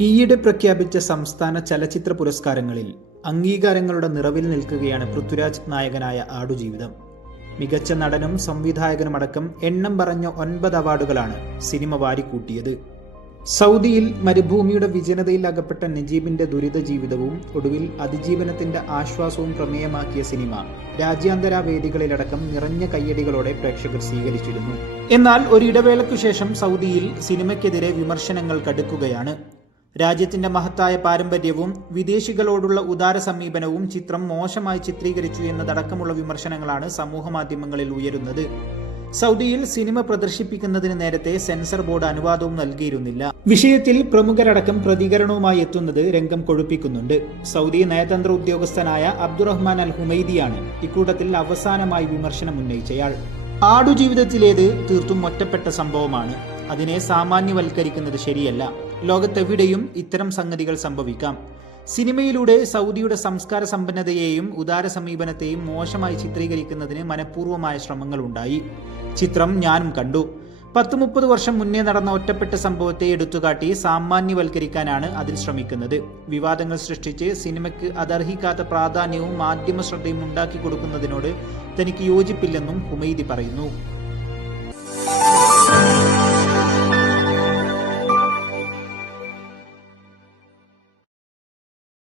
ഈയിടെ പ്രഖ്യാപിച്ച സംസ്ഥാന ചലച്ചിത്ര പുരസ്കാരങ്ങളിൽ അംഗീകാരങ്ങളുടെ നിറവിൽ നിൽക്കുകയാണ് പൃഥ്വിരാജ് നായകനായ ആടുജീവിതം. മികച്ച നടനും സംവിധായകനുമടക്കം എണ്ണം പറഞ്ഞ ഒൻപത് അവാർഡുകളാണ് സിനിമ വാരിക്കൂട്ടിയത്. സൗദിയിൽ മരുഭൂമിയുടെ വിജനതയിൽ അകപ്പെട്ട നജീബിന്റെ ദുരിത ജീവിതവും ഒടുവിൽ അതിജീവനത്തിന്റെ ആശ്വാസവും പ്രമേയമാക്കിയ സിനിമ രാജ്യാന്തര വേദികളിലടക്കം നിറഞ്ഞ കയ്യടികളോടെ പ്രേക്ഷകർ സ്വീകരിച്ചിരുന്നു. എന്നാൽ ഒരിടവേളയ്ക്കു ശേഷം സൗദിയിൽ സിനിമയ്ക്കെതിരെ വിമർശനങ്ങൾ കടുക്കുകയാണ്. രാജ്യത്തിന്റെ മഹത്തായ പാരമ്പര്യവും വിദേശികളോടുള്ള ഉദാര സമീപനവും ചിത്രം മോശമായി ചിത്രീകരിച്ചു എന്നതടക്കമുള്ള വിമർശനങ്ങളാണ് സമൂഹ മാധ്യമങ്ങളിൽ ഉയരുന്നത്. സൗദിയിൽ സിനിമ പ്രദർശിപ്പിക്കുന്നതിന് നേരത്തെ സെൻസർ ബോർഡ് അനുവാദവും നൽകിയിരുന്നില്ല. വിഷയത്തിൽ പ്രമുഖരടക്കം പ്രതികരണവുമായി എത്തുന്നത് രംഗം കൊഴുപ്പിക്കുന്നുണ്ട്. സൗദി നയതന്ത്ര ഉദ്യോഗസ്ഥനായ അബ്ദുറഹ്മാൻ അൽ ഹുമൈദിയാണ് ഇക്കൂട്ടത്തിൽ അവസാനമായി വിമർശനം ഉന്നയിച്ചയാൾ. ആടുജീവിതത്തിലേത് തീർത്തും ഒറ്റപ്പെട്ട സംഭവമാണ്. അതിനെ സാമാന്യവൽക്കരിക്കുന്നത് ശരിയല്ല. ലോകത്തെവിടെയും ഇത്തരം സംഗതികൾ സംഭവിക്കാം. സിനിമയിലൂടെ സൗദിയുടെ സംസ്കാര സമ്പന്നതയെയും ഉദാര സമീപനത്തെയും മോശമായി ചിത്രീകരിക്കുന്നതിന് മനഃപൂർവമായ ശ്രമങ്ങളുണ്ടായി. ചിത്രം ഞാനും കണ്ടു. പത്ത് മുപ്പത് വർഷം മുന്നേ നടന്ന ഒറ്റപ്പെട്ട സംഭവത്തെ എടുത്തുകാട്ടി സാമാന്യവൽക്കരിക്കാനാണ് അതിൽ ശ്രമിക്കുന്നത്. വിവാദങ്ങൾ സൃഷ്ടിച്ച് സിനിമയ്ക്ക് അതർഹിക്കാത്ത പ്രാധാന്യവും മാധ്യമ ശ്രദ്ധയും ഉണ്ടാക്കി കൊടുക്കുന്നതിനോട് തനിക്ക് യോജിപ്പില്ലെന്നും ഹുമൈദി പറയുന്നു.